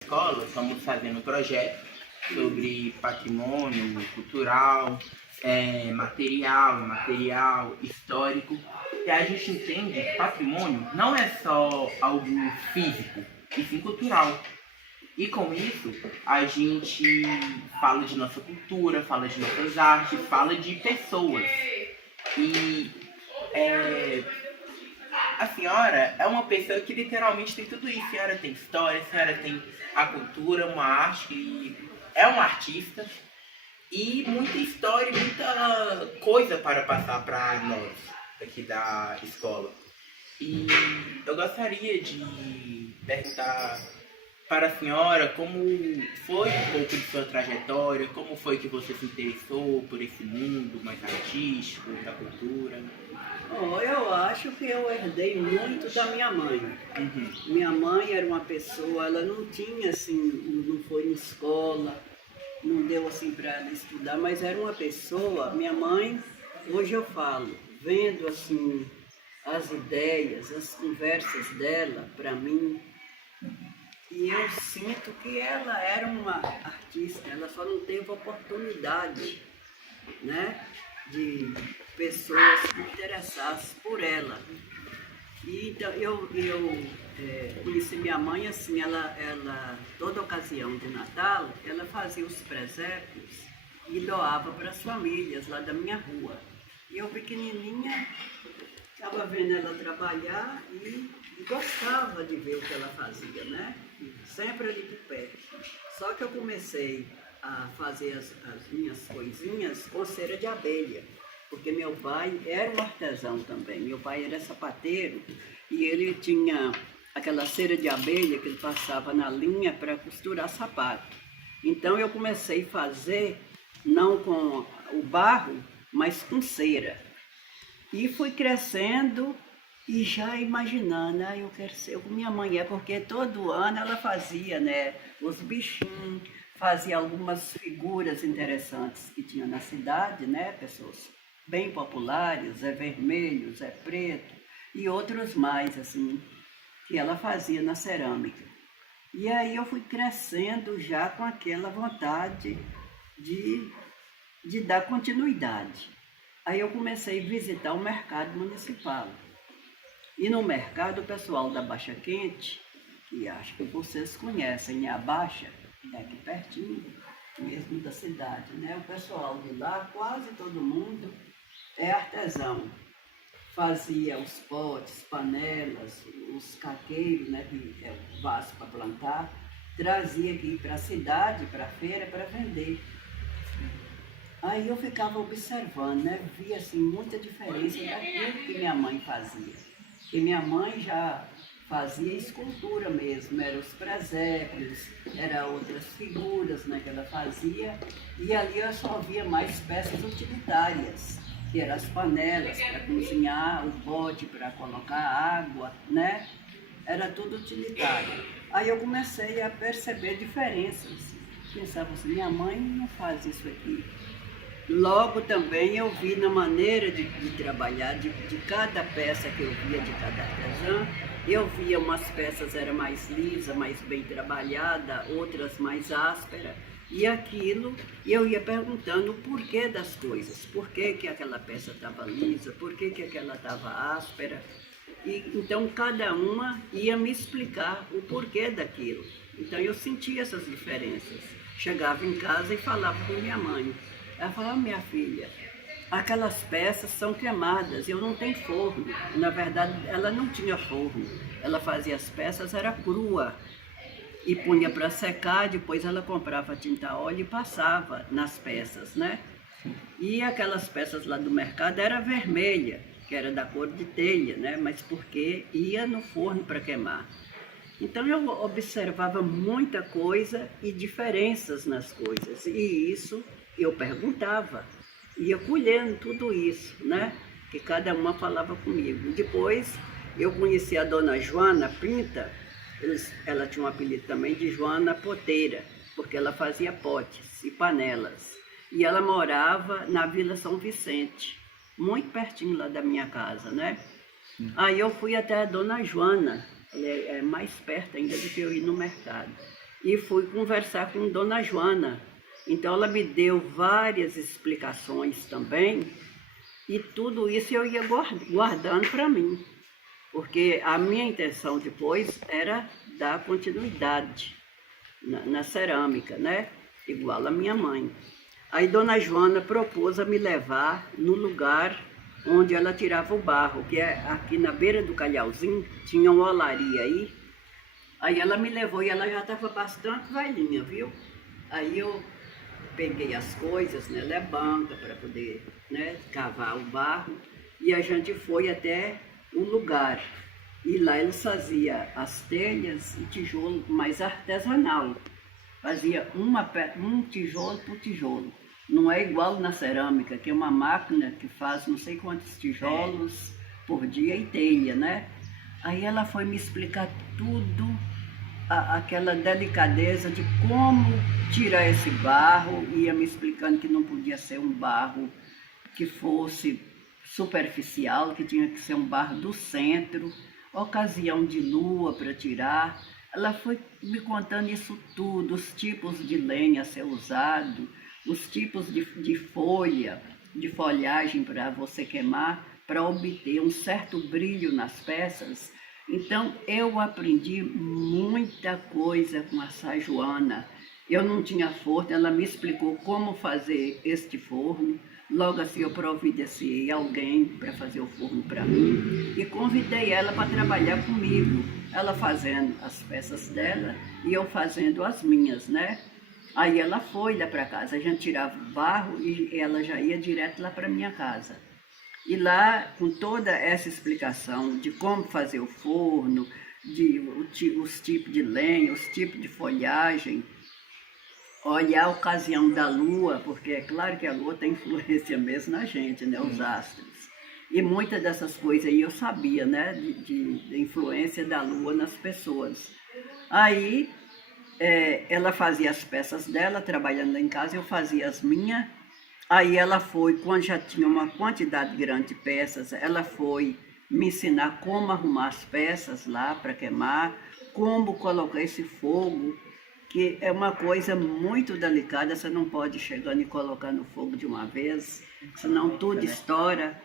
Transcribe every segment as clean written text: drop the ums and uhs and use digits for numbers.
Escola, estamos fazendo um projeto sobre patrimônio cultural, material, histórico. E a gente entende que patrimônio não é só algo físico, e sim cultural. E com isso, a gente fala de nossa cultura, fala de nossas artes, fala de pessoas. E a senhora é uma pessoa que literalmente tem tudo isso. A senhora tem história, a senhora tem a cultura, uma arte, e é uma artista e muita história, muita coisa para passar para nós aqui da escola. E eu gostaria de perguntar para a senhora como foi um pouco de sua trajetória, como foi que você se interessou por esse mundo mais artístico, da cultura. Bom, eu acho que eu herdei muito da minha mãe. Uhum. Minha mãe era uma pessoa, ela não tinha assim, não foi em escola, não deu assim para ela estudar, mas era uma pessoa, minha mãe, hoje eu falo, vendo assim as ideias, as conversas dela para mim, e eu sinto que ela era uma artista, ela só não teve oportunidade, né, de pessoas se interessassem por ela. E então eu conheci minha mãe assim, ela toda ocasião de Natal, ela fazia os presépios e doava para as famílias lá da minha rua. E eu pequenininha estava vendo ela trabalhar e gostava de ver o que ela fazia, né? Sempre ali de perto. Só que eu comecei a fazer as minhas coisinhas com cera de abelha, porque meu pai era um artesão também. Meu pai era sapateiro e ele tinha aquela cera de abelha que ele passava na linha para costurar sapato. Então eu comecei a fazer, não com o barro, mas com cera. E fui crescendo e já imaginando, eu quero ser como minha mãe é, porque todo ano ela fazia, né, os bichinhos, fazia algumas figuras interessantes que tinha na cidade, né, pessoas bem populares, Zé Vermelho, Zé Preto e outros mais, assim, que ela fazia na cerâmica. E aí eu fui crescendo já com aquela vontade de dar continuidade. Aí eu comecei a visitar o mercado municipal. E no mercado, o pessoal da Baixa Quente, que acho que vocês conhecem, a Baixa, é aqui pertinho, mesmo da cidade, né? O pessoal de lá, quase todo mundo é artesão. Fazia os potes, panelas, os caqueiros, né, que é o vaso para plantar, trazia aqui para a cidade, para a feira, para vender. Aí eu ficava observando, né, via assim muita diferença daquilo que minha mãe fazia. Porque minha mãe já fazia escultura mesmo, eram os presépios, eram outras figuras, né, que ela fazia, e ali eu só via mais peças utilitárias, que eram as panelas para cozinhar, o pote para colocar água, né? Era tudo utilitário. Aí eu comecei a perceber diferenças. Pensava assim, minha mãe não faz isso aqui. Logo também eu vi na maneira de trabalhar, de cada peça que eu via de cada artesã, eu via umas peças eram mais lisa, mais bem trabalhada, outras mais áspera, e aquilo eu ia perguntando o porquê das coisas, por que que aquela peça estava lisa, por que que aquela estava áspera, e então cada uma ia me explicar o porquê daquilo. Então eu sentia essas diferenças. Chegava em casa e falava com minha mãe. Ela falava, minha filha, aquelas peças são queimadas, eu não tenho forno. Na verdade, ela não tinha forno. Ela fazia as peças, era crua. E punha para secar, depois ela comprava tinta a óleo e passava nas peças, né? E aquelas peças lá do mercado era vermelha, que era da cor de telha, né? Mas porque ia no forno para queimar. Então eu observava muita coisa e diferenças nas coisas. E isso eu perguntava, ia colhendo tudo isso, né? que cada uma falava comigo. Depois eu conheci a dona Joana Pinta, ela tinha um apelido também de Joana Poteira, porque ela fazia potes e panelas. E ela morava na Vila São Vicente, muito pertinho lá da minha casa, né? Aí eu fui até a dona Joana, ela é mais perto ainda do que eu ir no mercado, e fui conversar com dona Joana. Então ela me deu várias explicações também, e tudo isso eu ia guardando para mim, porque a minha intenção depois era dar continuidade na cerâmica, né? Igual a minha mãe. Aí dona Joana propôs a me levar no lugar onde ela tirava o barro, que é aqui na beira do Calhauzinho, tinha uma olaria aí. Aí ela me levou e ela já estava bastante velhinha, viu? Aí eu peguei as coisas, né, lebanca para poder, né, cavar o barro, e a gente foi até um lugar. E lá eles faziam as telhas e tijolo mais artesanal. Fazia um tijolo por tijolo. Não é igual na cerâmica, que é uma máquina que faz não sei quantos tijolos por dia e telha, né? Aí ela foi me explicar tudo, aquela delicadeza de como tirar esse barro, ia me explicando que não podia ser um barro que fosse superficial, que tinha que ser um barro do centro, ocasião de lua para tirar. Ela foi me contando isso tudo, os tipos de lenha a ser usado, os tipos de folha, de folhagem para você queimar, para obter um certo brilho nas peças. Então, eu aprendi muita coisa com essa Joana. Eu não tinha forno, ela me explicou como fazer este forno. Logo assim, eu providenciei alguém para fazer o forno para mim e convidei ela para trabalhar comigo. Ela fazendo as peças dela e eu fazendo as minhas, né? Aí ela foi lá para casa, a gente tirava o barro e ela já ia direto lá para minha casa. E lá, com toda essa explicação de como fazer o forno, os tipos de lenha, os tipos de folhagem, olhar a ocasião da lua, porque é claro que a lua tem influência mesmo na gente, né, os astros. E muitas dessas coisas aí eu sabia, né, de influência da lua nas pessoas. Aí ela fazia as peças dela, trabalhando em casa, eu fazia as minhas. Aí ela foi, quando já tinha uma quantidade grande de peças, ela foi me ensinar como arrumar as peças lá para queimar, como colocar esse fogo, que é uma coisa muito delicada, você não pode chegar e colocar no fogo de uma vez, senão tudo estoura.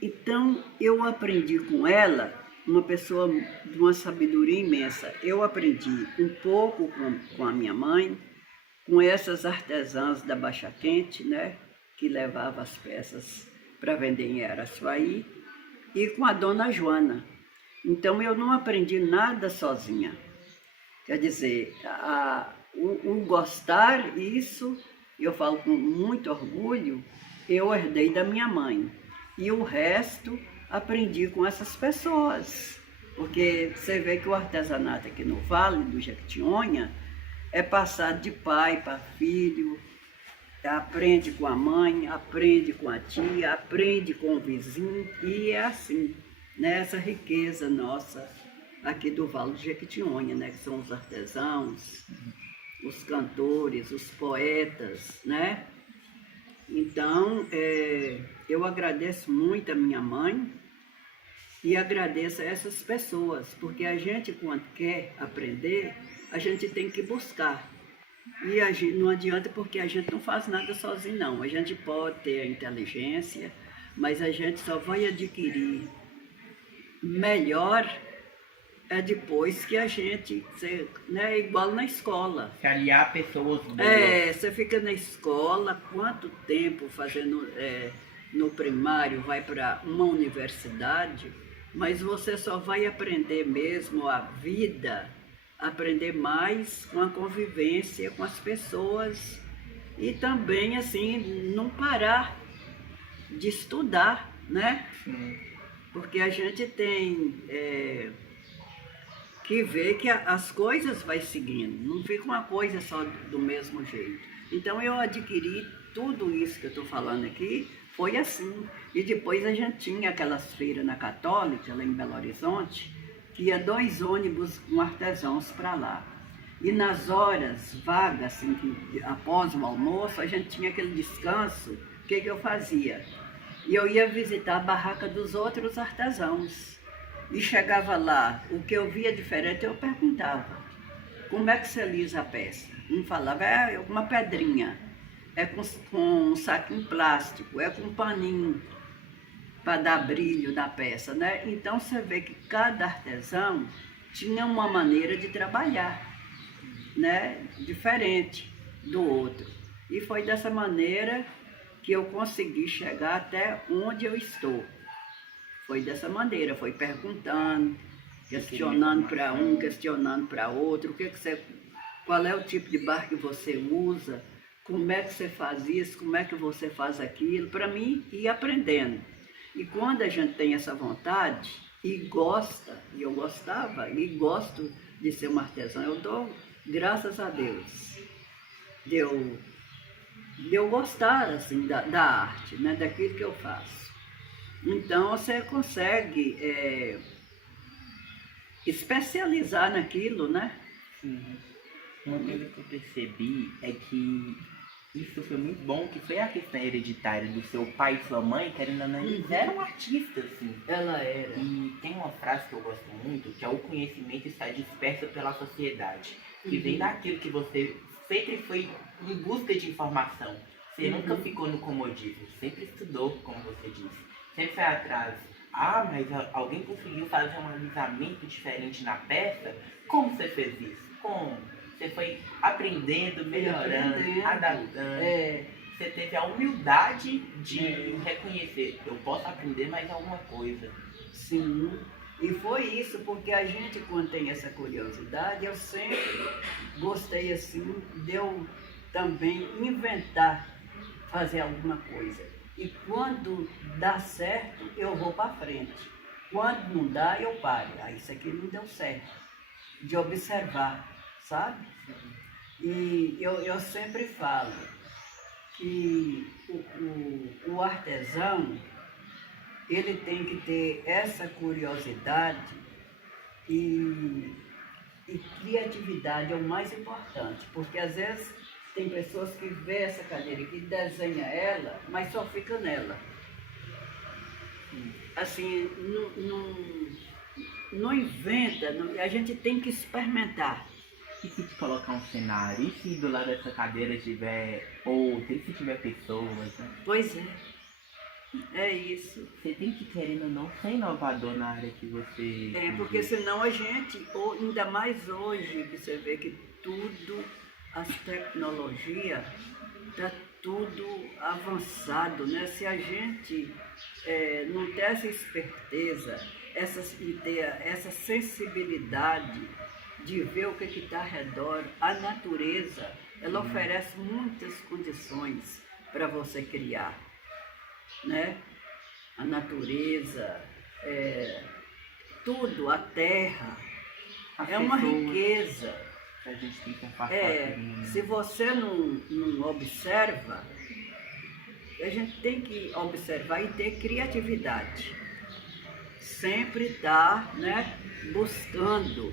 Então, eu aprendi com ela, uma pessoa de uma sabedoria imensa. Eu aprendi um pouco com a minha mãe, com essas artesãs da Baixa Quente, né, que levava as peças para vender em Araçuaí, e com a dona Joana. Então, eu não aprendi nada sozinha. Quer dizer, o gostar, isso, eu falo com muito orgulho, eu herdei da minha mãe. E o resto, aprendi com essas pessoas. Porque você vê que o artesanato aqui no Vale do Jequitinhonha é passado de pai para filho, aprende com a mãe, aprende com a tia, aprende com o vizinho, e é assim, né? Essa riqueza nossa aqui do Vale do Jequitinhonha, né? Que são os artesãos, os cantores, os poetas, né? Então, eu agradeço muito a minha mãe e agradeço a essas pessoas, porque a gente, quando quer aprender, a gente tem que buscar. E não adianta, porque a gente não faz nada sozinho, não. A gente pode ter a inteligência, mas a gente só vai adquirir melhor depois que a gente, né, igual na escola. Se aliar a pessoas boas. Você fica na escola, quanto tempo fazendo no primário, vai para uma universidade, mas você só vai aprender mesmo a vida, aprender mais com a convivência com as pessoas e também, assim, não parar de estudar, né? Sim. Porque a gente tem que ver que as coisas vai seguindo, não fica uma coisa só do mesmo jeito. Então eu adquiri tudo isso que eu estou falando aqui Foi assim. E depois a gente tinha aquelas feiras na Católica, lá em Belo Horizonte, que ia 2 ônibus com artesãos para lá. E nas horas vagas, assim, após o almoço, a gente tinha aquele descanso. O que eu fazia? E eu ia visitar a barraca dos outros artesãos. E chegava lá, o que eu via diferente, eu perguntava: como é que você lisa a peça? Um falava: é uma pedrinha, é com um saquinho plástico, é com um paninho para dar brilho na peça, né? Então você vê que cada artesão tinha uma maneira de trabalhar, né? Diferente do outro. E foi dessa maneira que eu consegui chegar até onde eu estou. Foi dessa maneira, foi perguntando, questionando para um, questionando para outro, qual é o tipo de barro que você usa, como é que você faz isso, como é que você faz aquilo, para mim ir aprendendo. E quando a gente tem essa vontade e gosta, e eu gostava e gosto de ser uma artesã, eu dou graças a Deus. De eu gostar assim, da arte, né, daquilo que eu faço. Então você consegue especializar naquilo, né? Sim. Uma coisa que eu percebi é que isso foi muito bom, que foi a questão hereditária do seu pai e sua mãe, querendo ou não, eles eram artistas, assim. Ela era. E tem uma frase que eu gosto muito, que é: o conhecimento está disperso pela sociedade, que vem daquilo que você sempre foi em busca de informação. Você nunca ficou no comodismo, sempre estudou, como você disse. Sempre foi atrás. Ah, mas alguém conseguiu fazer um alisamento diferente na peça? Como você fez isso? Como? Você foi aprendendo, melhorando, adaptando. Você teve a humildade de reconhecer: eu posso aprender mais alguma coisa. Sim, e foi isso, porque a gente, quando tem essa curiosidade, eu sempre gostei assim de eu também inventar, fazer alguma coisa. E quando dá certo, eu vou para frente. Quando não dá, eu paro. Ah, isso aqui não deu certo. De observar, sabe? E eu sempre falo que o artesão, ele tem que ter essa curiosidade e criatividade é o mais importante, porque às vezes tem pessoas que vê essa cadeira aqui, desenha ela, mas só fica nela. Assim, não inventa, a gente tem que experimentar. E se te colocar um cenário? E se do lado dessa cadeira tiver outra? E se tiver pessoas? Né? Pois é. É isso. Você tem que, querendo ou não, ser inovador na área que você... Porque senão a gente, ou ainda mais hoje, que você vê que tudo, as tecnologias, está tudo avançado, né? Se a gente não ter essa esperteza, e ter essa sensibilidade de ver o que está ao redor, a natureza, ela oferece muitas condições para você criar, né? A natureza, tudo, a terra, é uma riqueza. A gente tem que passar Se você não observa, a gente tem que observar e ter criatividade. Sempre estar, né, buscando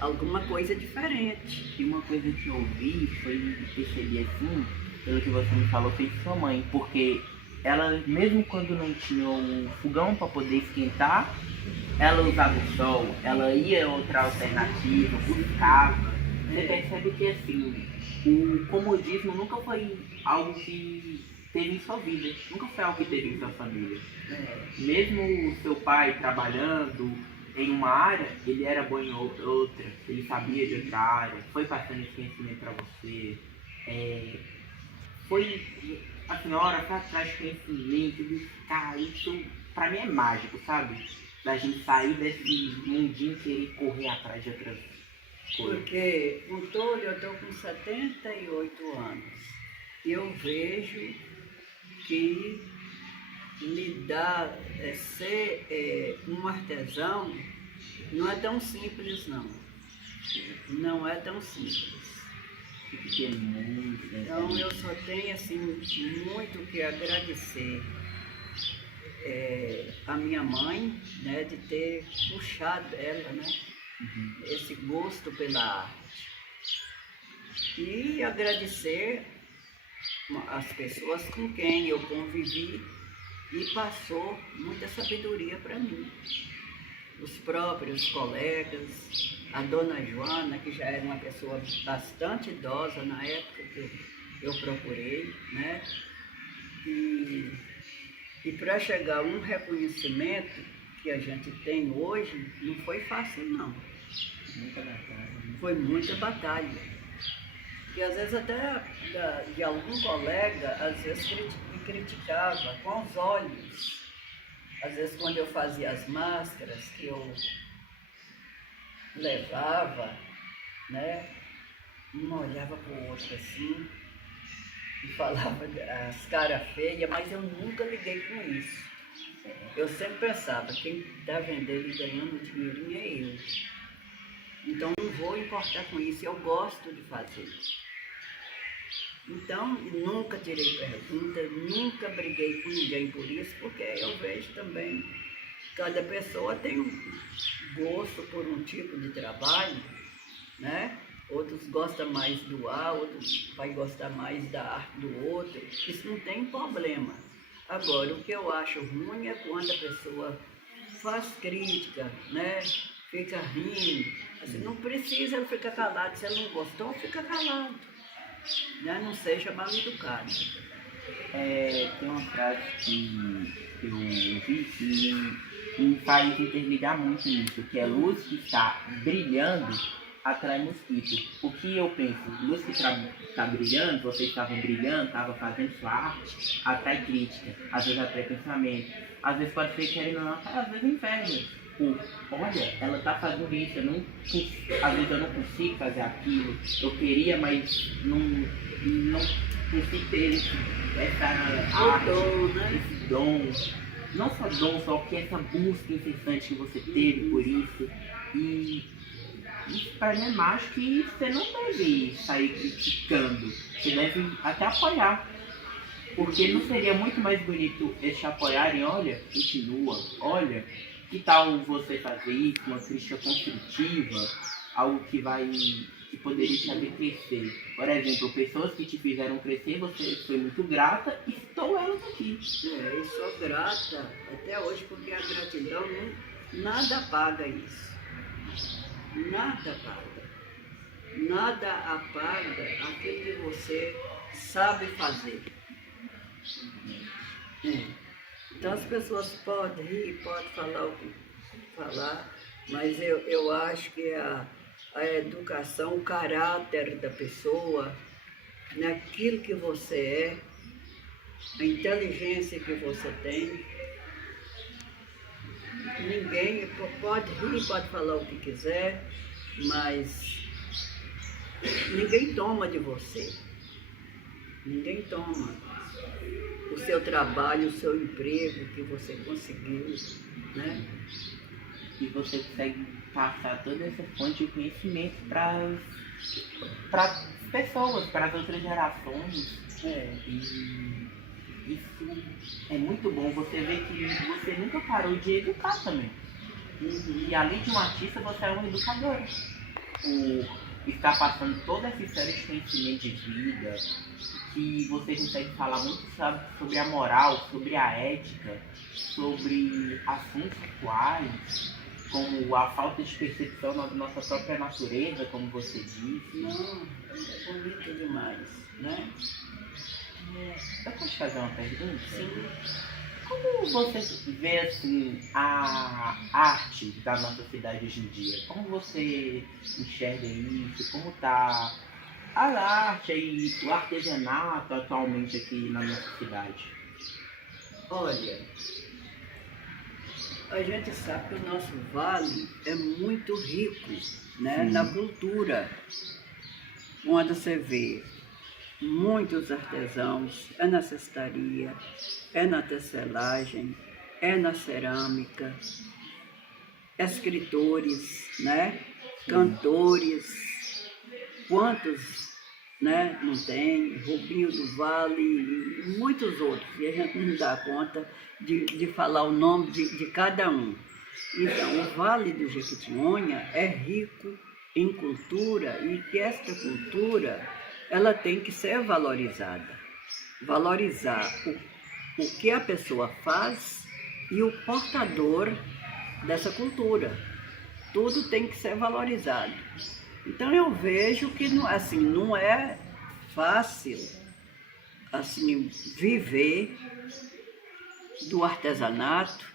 alguma coisa diferente. E uma coisa que eu ouvi, foi perceber assim, pelo que você me falou, foi sua mãe, porque ela, mesmo quando não tinha o fogão para poder esquentar, ela usava o sol, ela ia outra alternativa, buscava. Você percebe que assim, o comodismo nunca foi algo que teve em sua vida, nunca foi algo que teve em sua família. Mesmo o seu pai trabalhando em uma área, ele era bom em outra, ele sabia de outra área, foi passando esse conhecimento para você. A senhora foi atrás de conhecimento, buscar, isso pra mim é mágico, sabe? Da gente sair desse mundinho e querer correr atrás de outras coisas. Porque, com todo, eu estou com 78 anos. Eu vejo que ser um artesão não é tão simples, não. Não é tão simples. Então eu só tenho assim muito que agradecer a minha mãe, né, de ter puxado ela, né, esse gosto pela arte. E agradecer as pessoas com quem eu convivi e passou muita sabedoria para mim. Os próprios colegas, a dona Joana, que já era uma pessoa bastante idosa na época que eu procurei, né? E para chegar a um reconhecimento que a gente tem hoje, não foi fácil não. Muita batalha. Foi muita batalha. E às vezes até de algum colega, às vezes me criticava com os olhos. Às vezes quando eu fazia as máscaras que eu levava, né? Um olhava para o outro assim e falava as caras feias, mas eu nunca liguei com isso. Eu sempre pensava, quem está vendendo e ganhando dinheirinho é eu. Então não vou importar com isso, eu gosto de fazer. Então, nunca tirei pergunta, nunca briguei com ninguém por isso, porque eu vejo também, cada pessoa tem um gosto por um tipo de trabalho, né? Outros gostam mais do ar, outros vai gostar mais da arte do outro, isso não tem problema. Agora, o que eu acho ruim é quando a pessoa faz crítica, né? Fica rindo, assim, não precisa ficar calado, se ela não gostou, fica calado. Né? Não seja mal educado. Tem uma frase que eu ouvi que me faz interligar muito nisso, que é luz que está brilhando atrai mosquito. O que eu penso, luz que está brilhando, vocês estavam brilhando, estavam fazendo sua arte, atrai crítica, às vezes atrai pensamento, às vezes pode ser querendo ou não, às vezes inveja. Olha, ela está fazendo isso, às vezes eu não consigo fazer aquilo, eu queria, mas não consigo ter essa arte, esse dom, não só dom, só que essa busca incessante que você teve por isso. E isso para mim é mágico que você não deve sair criticando, você deve até apoiar. Porque não seria muito mais bonito eles te apoiarem, olha, continua, olha, que tal você fazer isso, uma crítica construtiva, algo que poderia te fazer crescer. Por exemplo, pessoas que te fizeram crescer, você foi muito grata e citou elas aqui. Eu sou grata até hoje, porque a gratidão nada apaga isso. Nada apaga. Nada apaga aquilo que você sabe fazer. Então as pessoas podem rir, podem falar o que falar, mas eu acho que a educação, o caráter da pessoa, naquilo que você é, a inteligência que você tem, ninguém pode rir, pode falar o que quiser, mas ninguém toma de você. Ninguém toma o seu trabalho, o seu emprego que você conseguiu, né? E você consegue passar toda essa fonte de conhecimento para as pessoas, para as outras gerações. E isso é muito bom. Você vê que você nunca parou de educar também. E além de um artista, você é um educador. Está passando toda essa história de conhecimento de vida, que você consegue falar muito sobre a moral, sobre a ética, sobre assuntos atuais, como a falta de percepção da nossa própria natureza, como você disse. Não, é bonito demais, né? Eu posso te fazer uma pergunta? Sim. Como você vê assim a arte da nossa cidade hoje em dia? Como você enxerga isso? Como está a arte e o artesanato atualmente aqui na nossa cidade? Olha, a gente sabe que o nosso vale é muito rico, né, na cultura. Quando você vê muitos artesãos, é na cestaria, é na tecelagem, é na cerâmica, escritores, né? Cantores, quantos né? Não tem, Rubinho do Vale e muitos outros, e a gente não dá conta de falar o nome de cada um. Então, o Vale do Jequitinhonha é rico em cultura e que esta cultura ela tem que ser valorizada. Valorizar o que a pessoa faz e o portador dessa cultura. Tudo tem que ser valorizado. Então eu vejo que assim, não é fácil assim, viver do artesanato,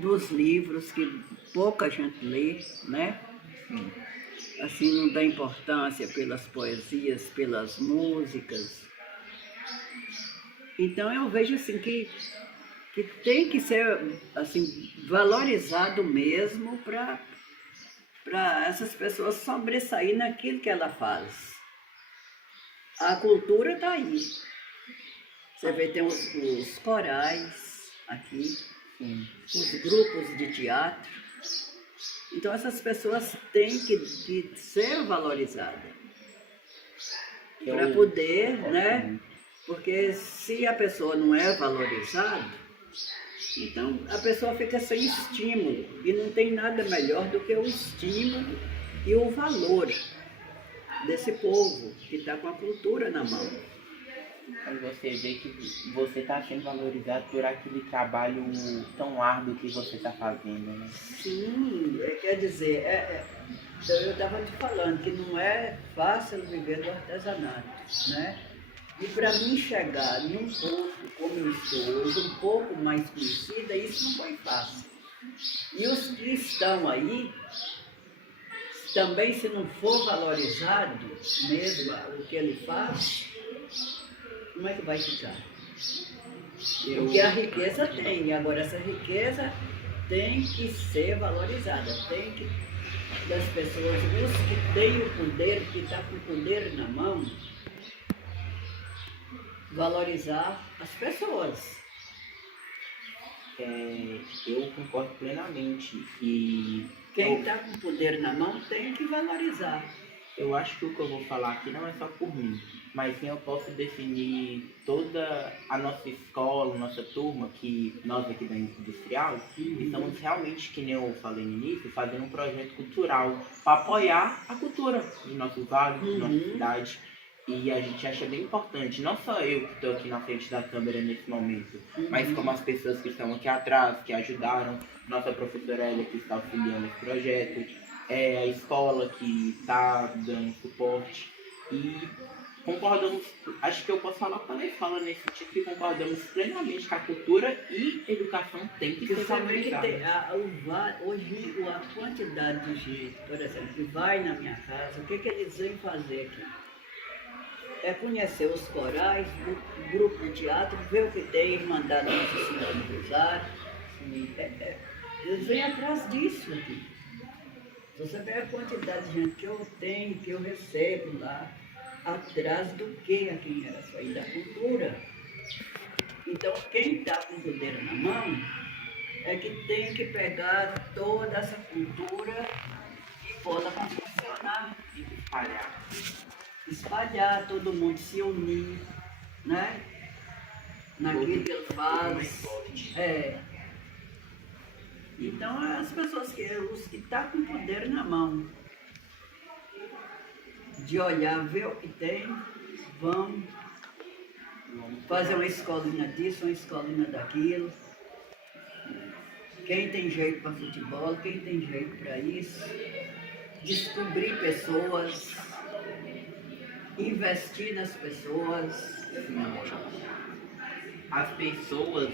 dos livros que pouca gente lê, né? Assim, não dá importância pelas poesias, pelas músicas. Então eu vejo assim que tem que ser assim, valorizado mesmo para essas pessoas sobressair naquilo que ela faz. A cultura está aí. Você vê, tem os corais aqui, os grupos de teatro. Então essas pessoas têm que ser valorizadas para poder, né? Porque se a pessoa não é valorizada, então a pessoa fica sem estímulo. E não tem nada melhor do que o estímulo e o valor desse povo que está com a cultura na mão. Aí você vê que você está sendo valorizado por aquele trabalho tão árduo que você está fazendo, né? Sim, quer dizer, eu estava te falando que não é fácil viver do artesanato, né? E para mim chegar num posto como eu estou hoje, um pouco mais conhecida, isso não foi fácil. E os que estão aí, também se não for valorizado mesmo o que ele faz, como é que vai ficar? Porque a riqueza tem, agora essa riqueza tem que ser valorizada, tem que, das pessoas, os que têm o poder, que estão com o poder na mão, valorizar as pessoas. Eu concordo plenamente e quem está com o poder na mão tem que valorizar. Eu acho que o que eu vou falar aqui não é só por mim, mas sim eu posso definir toda a nossa escola, nossa turma, que nós aqui da Industrial, estamos realmente, que nem eu falei no início, fazendo um projeto cultural para apoiar a cultura do nosso vale, da nossa cidade. E a gente acha bem importante, não só eu que estou aqui na frente da câmera nesse momento, mas como as pessoas que estão aqui atrás, que ajudaram, nossa professora Elia que está auxiliando esse projeto, a escola que está dando suporte. E concordamos, acho que eu posso falar para a escola nesse tipo, que concordamos plenamente que a cultura e educação tem que ser valorizada. Hoje a quantidade de gente, por exemplo, que vai na minha casa, o que eles vêm fazer aqui? É conhecer os corais, o grupo de teatro, ver o que tem, mandar Nossa Senhora do Rosário. Eles vêm atrás disso aqui. Se você vê a quantidade de gente que eu tenho, que eu recebo lá, atrás do que aqui em Araçuaí, da cultura. Então, quem está com o poder na mão é que tem que pegar toda essa cultura e pôr ela para funcionar. E espalhar. Espalhar, todo mundo se unir, né? Naquilo que ele faz. Então, as pessoas os que estão com o poder na mão, de olhar, ver o que tem, vão fazer uma escolinha disso, uma escolinha daquilo. Quem tem jeito para futebol, quem tem jeito para isso, descobrir pessoas, investir nas pessoas. As pessoas,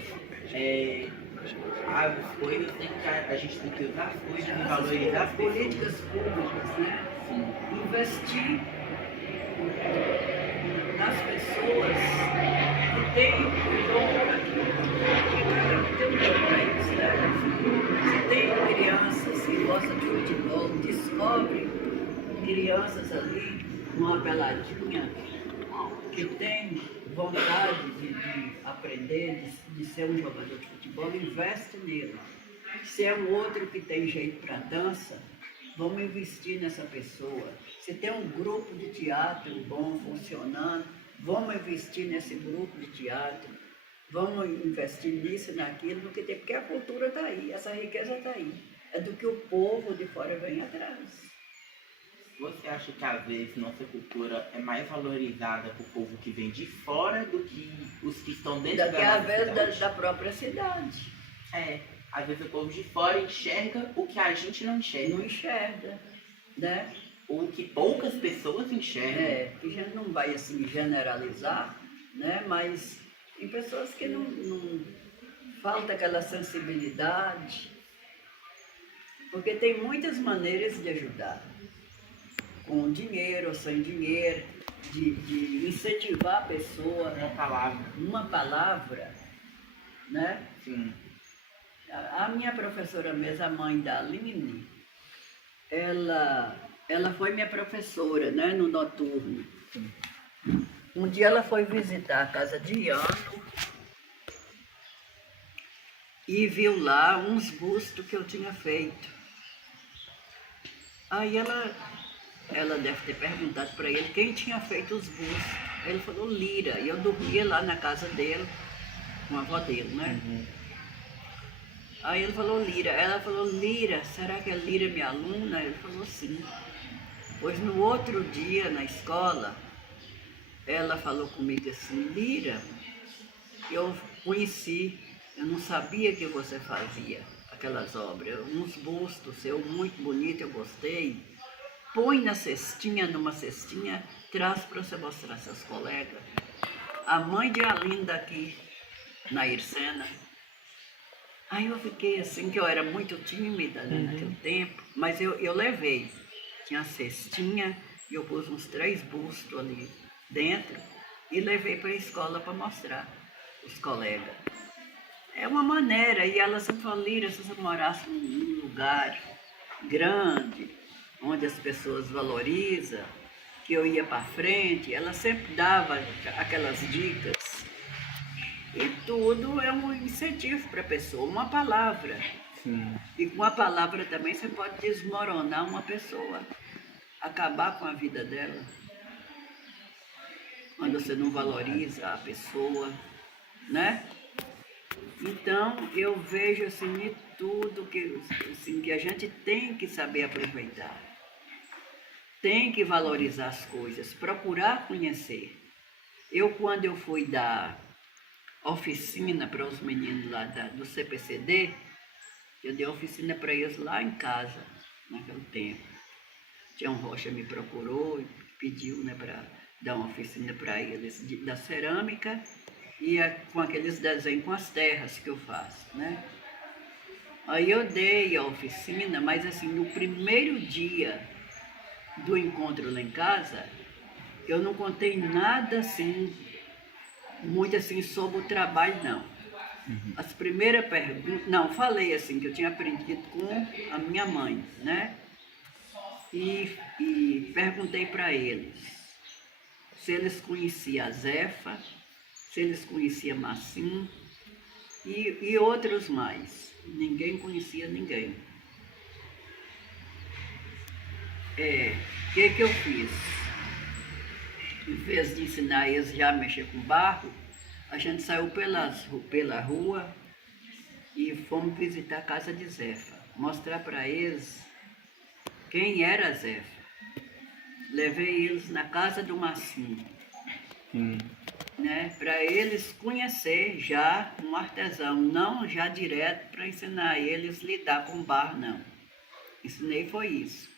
as coisas, a gente tem que usar as coisas e valorizar as políticas públicas, né? Sim. Investir nas pessoas que têm o dom para aquilo. Porque cada um tem um dom para isso, né? Se tem crianças que gostam de futebol, descobre crianças ali, uma peladinha, que tem vontade de aprender, de ser um jogador de futebol, investe nele. Se é um outro que tem jeito para dança, vamos investir nessa pessoa. Se tem um grupo de teatro bom funcionando, vamos investir nesse grupo de teatro. Vamos investir nisso, naquilo, porque a cultura está aí, essa riqueza está aí. É do que o povo de fora vem atrás. Você acha que às vezes nossa cultura é mais valorizada pro povo que vem de fora do que os que estão dentro Daqui da a nossa vez cidade? da própria cidade. É, às vezes o povo de fora enxerga o que a gente não enxerga. Não enxerga, né? O que poucas pessoas enxergam. Que a gente não vai assim generalizar, né? Mas tem pessoas que não falta aquela sensibilidade, porque tem muitas maneiras de ajudar, com dinheiro ou sem dinheiro, de incentivar a pessoa, uma palavra, né? Sim. A minha professora mesmo, a mãe da Aline, ela foi minha professora, né, no noturno. Um dia ela foi visitar a casa de Ano e viu lá uns bustos que eu tinha feito. Aí ela deve ter perguntado para ele quem tinha feito os bustos. Ele falou Lira, e eu dormia lá na casa dele, com a avó dele, né? Aí ele falou Lira, ela falou Lira, será que a Lira é minha aluna? Ele falou sim. Pois no outro dia na escola, ela falou comigo assim, Lira, eu conheci, eu não sabia que você fazia aquelas obras, uns bustos seus muito bonitos, eu gostei. Põe na cestinha, numa cestinha, traz para você mostrar aos seus colegas. A mãe de Alinda aqui, na Ircena. Aí eu fiquei assim, que eu era muito tímida, né, naquele tempo, mas eu levei. Tinha a cestinha, e eu pus uns 3 bustos ali dentro e levei para a escola para mostrar os colegas. É uma maneira, e ela sempre falou, Lira, se você morasse num lugar grande, onde as pessoas valorizam, que eu ia para frente, ela sempre dava aquelas dicas. E tudo é um incentivo para a pessoa, uma palavra. Sim. E com a palavra também você pode desmoronar uma pessoa, acabar com a vida dela. Quando você não valoriza a pessoa, né? Então eu vejo assim de tudo que a gente tem que saber aproveitar. Tem que valorizar as coisas, procurar conhecer. Quando eu fui dar oficina para os meninos lá do CPCD, eu dei oficina para eles lá em casa, naquele tempo. Tião Rocha me procurou e pediu, né, para dar uma oficina para eles da cerâmica e com aqueles desenhos com as terras que eu faço, né? Aí eu dei a oficina, mas assim, no primeiro dia do encontro lá em casa, eu não contei nada assim, muito assim sobre o trabalho, não. As primeiras perguntas, não, falei assim, que eu tinha aprendido com a minha mãe, né? E perguntei para eles se eles conheciam a Zefa, se eles conheciam Massim e outros mais. Ninguém conhecia ninguém. O que eu fiz? Em vez de ensinar eles já a mexer com barro, a gente saiu pela rua e fomos visitar a casa de Zefa, mostrar para eles quem era a Zefa. Levei eles na casa do Massim, né, para eles conhecer já um artesão, não já direto para ensinar eles a lidar com barro, não. Ensinei foi isso.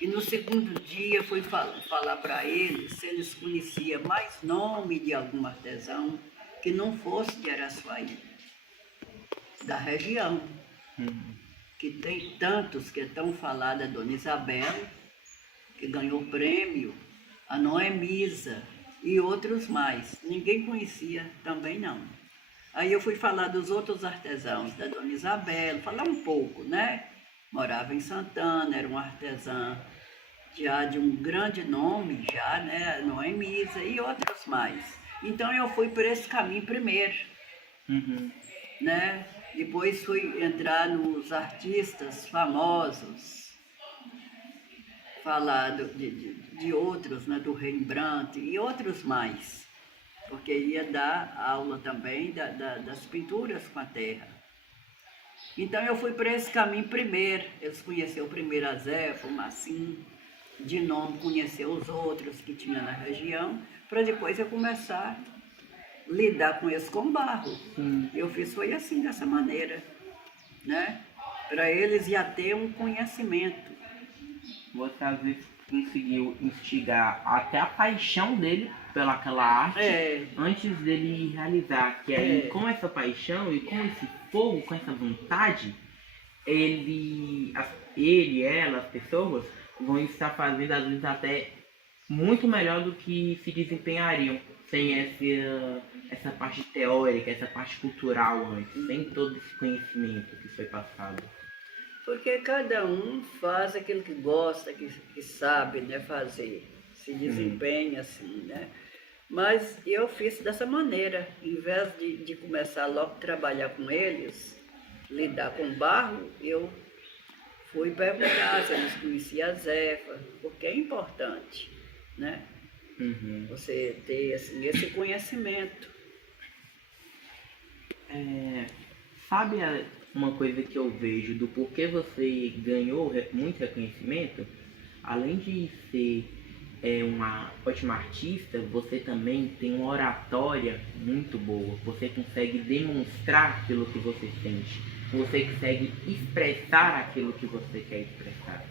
E no segundo dia fui falar para eles se eles conheciam mais nome de algum artesão que não fosse de Araçuaí, da região. Que tem tantos que estão falados, a Dona Isabel, que ganhou prêmio, a Noemisa e outros mais. Ninguém conhecia também não. Aí eu fui falar dos outros artesãos, da Dona Isabel, falar um pouco, né? Morava em Santana, era um artesã já de um grande nome, já, né? Noemisa e outros mais. Então eu fui por esse caminho primeiro, né? Depois fui entrar nos artistas famosos, falar de outros, né, do Rembrandt e outros mais, porque ia dar aula também das pinturas com a terra. Então eu fui para esse caminho primeiro. Eles conheceram primeiro a Zé, o Massim, de nome conhecer os outros que tinha na região, para depois eu começar a lidar com eles com barro. Eu fiz foi assim, dessa maneira, né? Para eles já ter um conhecimento. Você às vezes conseguiu instigar até a paixão dele pelaquela arte antes dele realizar. Que aí com essa paixão e com esse fogo, com essa vontade, ela, as pessoas vão estar fazendo às vezes até muito melhor do que se desempenhariam sem essa parte teórica, essa parte cultural antes, sem todo esse conhecimento que foi passado. Porque cada um faz aquilo que gosta, que sabe, né, fazer, se desempenha assim, né? Mas eu fiz dessa maneira, em vez de começar logo a trabalhar com eles, lidar com barro, eu fui perguntar se eles conheciam a Zefa, porque é importante, né? Você ter assim, esse conhecimento. Sabe uma coisa que eu vejo do porquê você ganhou muito reconhecimento? Além de ser uma ótima artista, você também tem uma oratória muito boa. Você consegue demonstrar aquilo que você sente. Você consegue expressar aquilo que você quer expressar.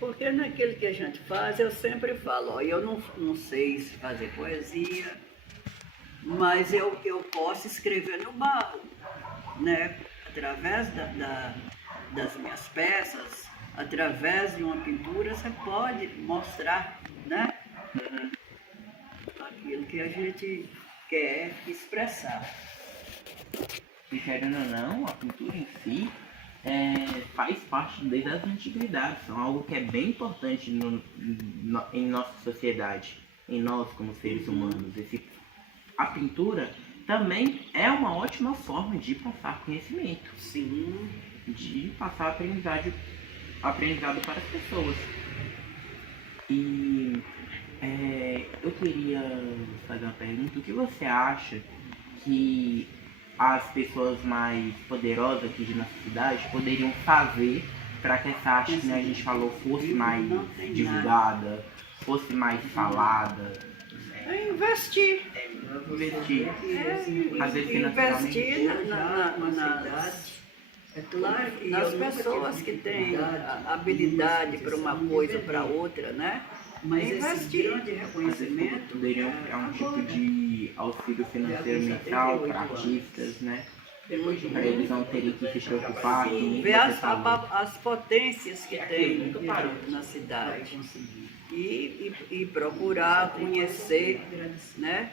Porque naquilo que a gente faz, eu sempre falo, ó, eu não sei fazer poesia, mas eu posso escrever no barro, né? Através das minhas peças, através de uma pintura, você pode mostrar, né? Aquilo que a gente quer expressar. E querendo ou não, a pintura em si faz parte desde as antiguidades, são algo que é bem importante em nossa sociedade, em nós como seres humanos. A pintura também é uma ótima forma de passar conhecimento. Sim. De passar aprendizado para as pessoas. E eu queria fazer uma pergunta. O que você acha que as pessoas mais poderosas aqui de nossa cidade poderiam fazer para que essa arte que a gente falou fosse mais divulgada, fosse mais falada? Investir. Investir. Investir nas pessoas que têm habilidade para uma coisa ou para outra, né? Mas investir. esse grande reconhecimento Poderiam criar um tipo de auxílio financeiro mensal para artistas, né? Para eles não terem que se preocupar. Ver as potências que tem na cidade e procurar conhecer, né?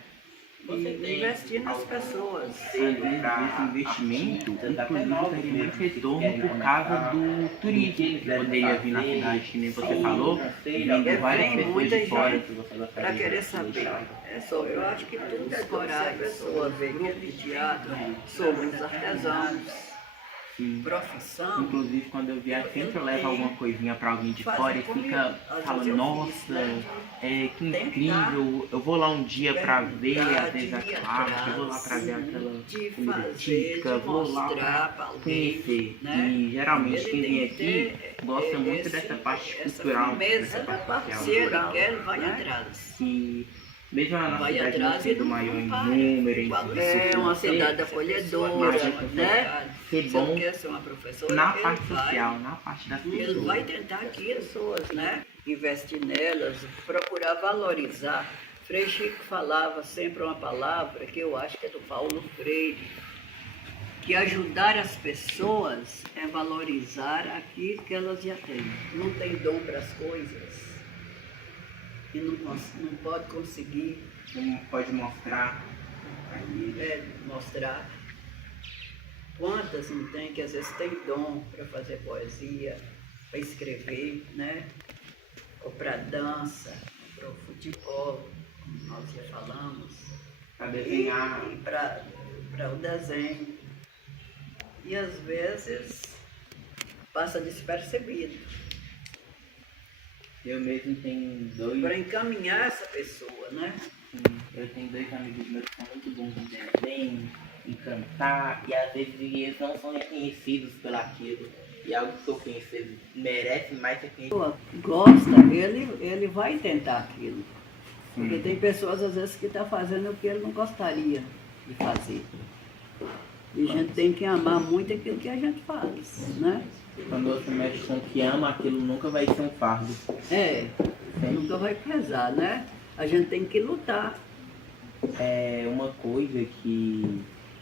E investir nas pessoas. Esse investimento, inclusive, tem muito retorno por causa do turismo que poderia vir na cidade, que nem você falou, vindo várias Vem pessoas muita de fora. gente para querer saber. Eu acho que tudo é corais, sobre grupo de teatro, sobre os artesãos, Sim. profissão. Inclusive, quando eu viajo, sempre eu levo alguma coisinha para alguém de fora e fica falando, nossa, que incrível, eu vou lá um dia para ver às vezes a arte, eu vou lá para ver aquela comida típica, vou lá para conhecer. E geralmente quem vem aqui gosta muito dessa parte cultural, dessa parte social. Se ele quer, ele vai atrás. E mesmo a nossa Vai cidade atrás não e sendo não maior em para. número, em É uma cidade acolhedora, né? ser Se bom ele quer ser uma professora, na ele parte vai. social, na parte das Ele pessoas. vai tentar aqui as pessoas, né? Investir nelas, procurar valorizar. Frei Chico falava sempre uma palavra que eu acho que é do Paulo Freire, que ajudar as pessoas é valorizar aquilo que elas já têm. Não tem dom para as coisas e não pode conseguir Não pode mostrar. mostrar. Quantas não tem que às vezes tem dom para fazer poesia, para escrever, né? Ou para dança, para o futebol, como nós já falamos. Para desenhar. E para o desenho. E às vezes passa despercebido. Eu mesmo tenho dois. para encaminhar essa pessoa, né? Sim, eu tenho dois amigos meus que são muito bons em desenho, em cantar, e às vezes eles não são reconhecidos pelaquilo. E algo que eu penso, eles merecem mais reconhecimento. Gosta, ele vai tentar aquilo. Porque tem pessoas às vezes que estão fazendo o que ele não gostaria de fazer. E a gente tem que amar muito aquilo que a gente faz, né? Quando você mexe com o que ama, aquilo nunca vai ser um fardo. É, nunca vai pesar, né? A gente tem que lutar. É uma coisa que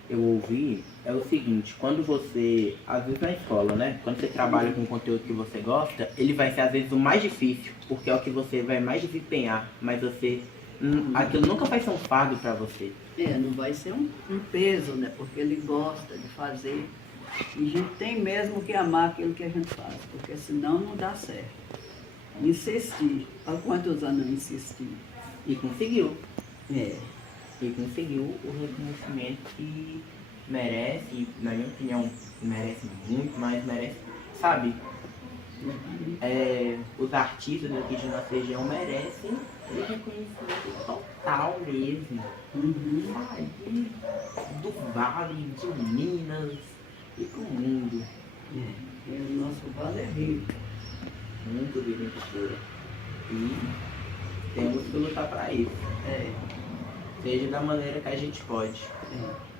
eu ouvi é o seguinte, quando você, às vezes na escola, né? Quando você trabalha com conteúdo que você gosta, ele vai ser às vezes o mais difícil, porque é o que você vai mais desempenhar, mas você, aquilo nunca vai ser um fardo para você. É, não vai ser um peso, né? Porque ele gosta de fazer. E a gente tem mesmo que amar aquilo que a gente faz, porque senão não dá certo. Insistir. Há quantos anos eu insisti? E conseguiu. É. E conseguiu o reconhecimento que merece, e, na minha opinião, merece muito, mas merece, sabe? Os artistas aqui de nossa região merecem o reconhecimento total mesmo. Sabe? Do Vale, de Minas e do mundo. É. O nosso vale é rico. Muito bem cultura. E temos que lutar para isso. É. Seja da maneira que a gente pode. É.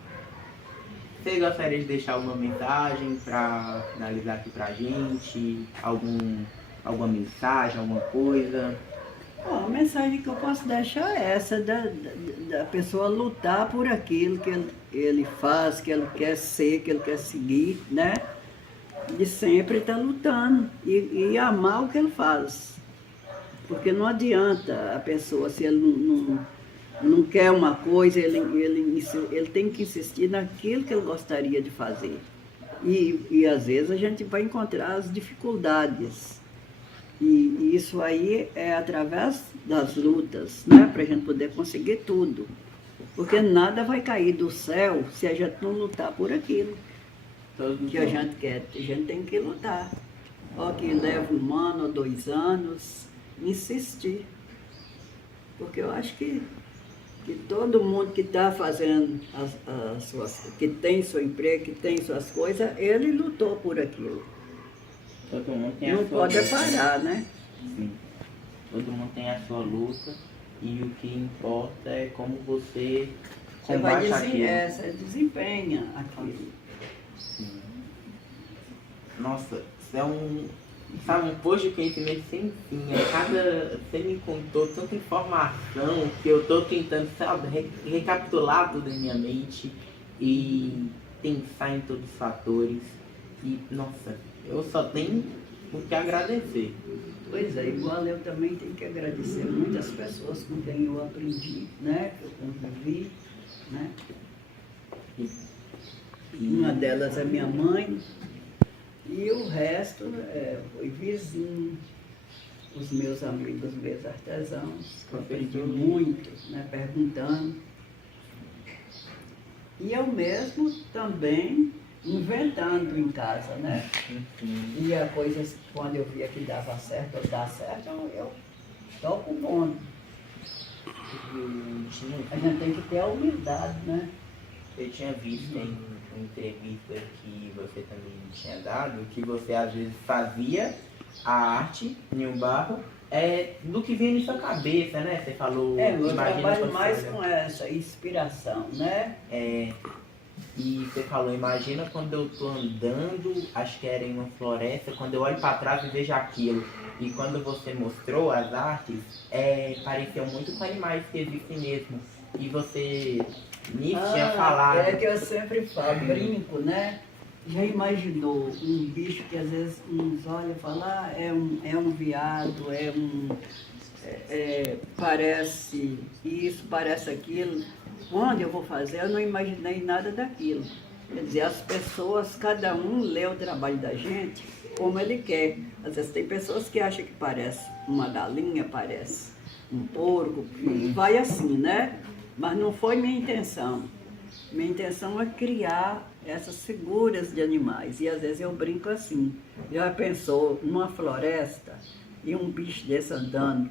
Você gostaria de deixar alguma mensagem para finalizar aqui pra gente? Alguma mensagem, alguma coisa? Bom, a mensagem que eu posso deixar é essa, da pessoa lutar por aquilo que ele faz, que ele quer ser, que ele quer seguir, né? De sempre estar lutando e amar o que ele faz. Porque não adianta a pessoa, se ele não quer uma coisa, ele tem que insistir naquilo que ele gostaria de fazer. E às vezes a gente vai encontrar as dificuldades. E isso aí é através das lutas, né? Para a gente poder conseguir tudo. Porque nada vai cair do céu se a gente não lutar por aquilo que a gente quer. A gente tem que lutar. Ó, que leva 1 ano ou 2 anos, insistir. Porque eu acho que todo mundo que está fazendo que tem seu emprego, que tem suas coisas, ele lutou por aquilo. Todo mundo tem a Não sua pode luta. parar, né? Sim. Todo mundo tem a sua luta e o que importa é como você Você vai combate aquilo. você desempenha aquilo. Sim. Nossa, isso é um post de conhecimento sem fim. Você me contou tanta informação que eu estou tentando, sabe, recapitular tudo em minha mente e pensar em todos os fatores. E, nossa, eu só tenho o que agradecer. Pois é, igual eu também tenho que agradecer muitas pessoas com quem eu aprendi, né? Que eu convivi, né? Uma delas é minha mãe e o resto foi vizinho, os meus amigos, meus artesãos, que eu aprendi muito, né? Perguntando. E eu mesmo também inventando em casa, né? E a coisa, quando eu via que dava certo ou dá certo, eu toco o bonde. A gente tem que ter a humildade, né? Eu tinha visto em uma entrevista que você também tinha dado, que você às vezes fazia a arte em um barro do que vinha em sua cabeça, né? Você falou, Eu imagina trabalho quando mais você olha. com essa inspiração, né? E você falou, imagina quando eu tô andando, acho que era em uma floresta, quando eu olho para trás e vejo aquilo. E quando você mostrou as artes, pareciam muito com animais que existem mesmo. E você me tinha falado. É que eu sempre falo, brinco, né? Já imaginou um bicho que às vezes uns olham e falam, é um veado, parece isso, parece aquilo. Quando eu vou fazer, eu não imaginei nada daquilo. Quer dizer, as pessoas, cada um lê o trabalho da gente como ele quer. Às vezes tem pessoas que acham que parece uma galinha, parece um porco, e vai assim, né? Mas não foi minha intenção. Minha intenção é criar essas figuras de animais. E às vezes eu brinco assim. Já pensou numa floresta e um bicho desse andando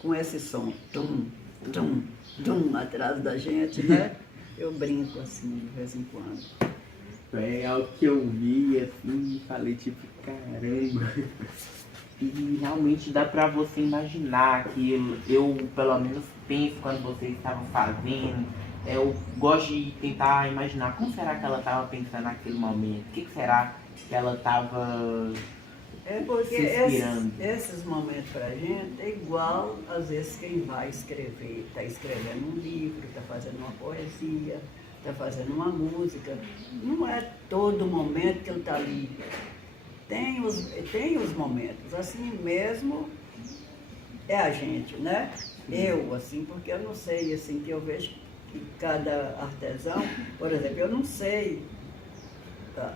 com esse som, tum, tum, tum, atrás da gente, né? Eu brinco assim de vez em quando. É algo que eu vi assim e falei tipo, caramba. E realmente dá pra você imaginar aquilo. Eu pelo menos penso quando vocês estavam fazendo. Eu gosto de tentar imaginar como será que ela estava pensando naquele momento. O que será que ela estava É porque se inspirando? esses momentos pra gente é igual às vezes quem vai escrever, está escrevendo um livro, está fazendo uma poesia, está fazendo uma música. Não é todo momento que ele está ali. Tem os momentos, assim mesmo é a gente, né? Eu, assim, porque eu não sei, assim, que eu vejo que cada artesão, por exemplo, eu não sei,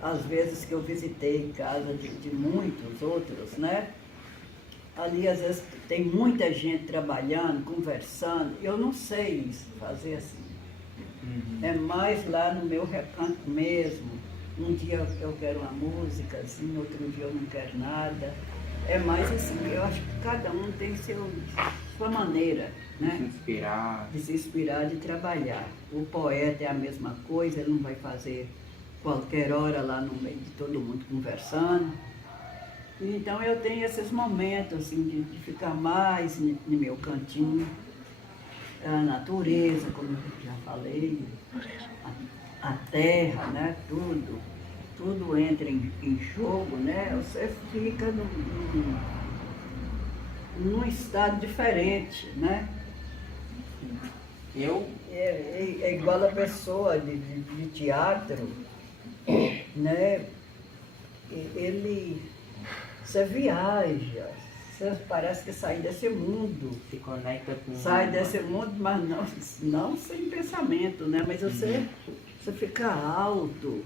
às vezes que eu visitei casa de muitos outros, né? Ali, às vezes, tem muita gente trabalhando, conversando, eu não sei isso, fazer assim. É mais lá no meu recanto mesmo. Um dia eu quero uma música, assim, outro dia eu não quero nada. É mais assim, eu acho que cada um tem sua maneira, né? Se inspirar. De se inspirar, de trabalhar. O poeta é a mesma coisa, ele não vai fazer qualquer hora lá no meio de todo mundo conversando. Então eu tenho esses momentos assim, de ficar mais no meu cantinho. A natureza, como eu já falei, a terra, né? Tudo entra em jogo, né? Você fica num estado diferente, né? É igual a pessoa de teatro, né? Você viaja, você parece que sai desse mundo. Se conecta com... Sai desse mundo, mas não sem pensamento, né? Mas você fica alto.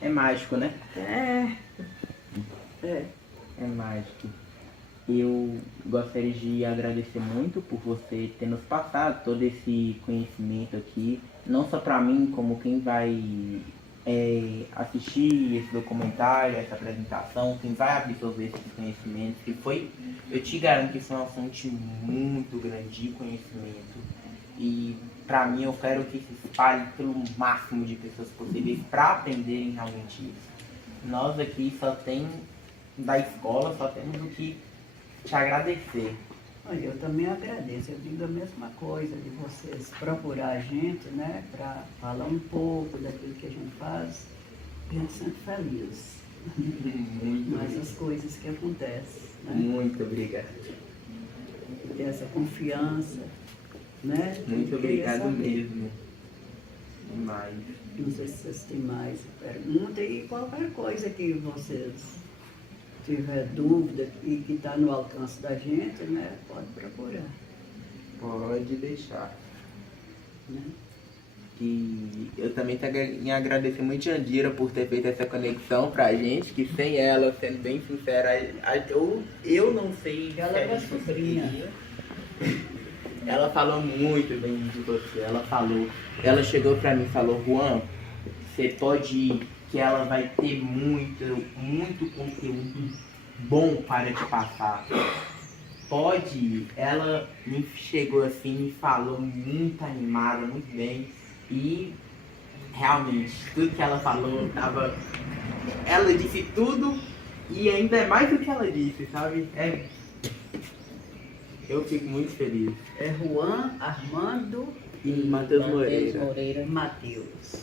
É mágico, né? É. É mágico. Eu gostaria de agradecer muito por você ter nos passado todo esse conhecimento aqui, não só para mim, como quem vai assistir esse documentário, essa apresentação, quem vai absorver esses conhecimentos, que foi, eu te garanto que foi uma fonte muito grande de conhecimento. E para mim eu quero que se espalhe pelo máximo de pessoas possíveis para aprenderem realmente isso. Nós aqui da escola só temos o que te agradecer. Olha, eu também agradeço, eu digo a mesma coisa, de vocês procurar a gente, né, para falar um pouco daquilo que a gente faz, e a gente sempre feliz. Mas as coisas que acontecem, né? Muito obrigado. Ter essa confiança, né? Muito obrigado mesmo. Demais. Não sei se vocês têm mais perguntas e qualquer coisa que vocês tiver dúvida e que está no alcance da gente, né, pode procurar. Pode deixar. Né? E eu também tenho em agradecer muito a Jandira por ter feito essa conexão pra gente, que sem ela, sendo bem sincera, eu não sei. Ela é sobrinha. Ela falou muito bem de você, ela chegou pra mim e falou, Juan, você pode ir, que ela vai ter muito conteúdo bom para te passar. Pode ir. Ela me chegou assim, me falou muito animada, muito bem. E realmente, tudo que ela falou ela disse tudo e ainda é mais do que ela disse, sabe? Eu fico muito feliz. É Juan Armando E Matheus Moreira. Matheus.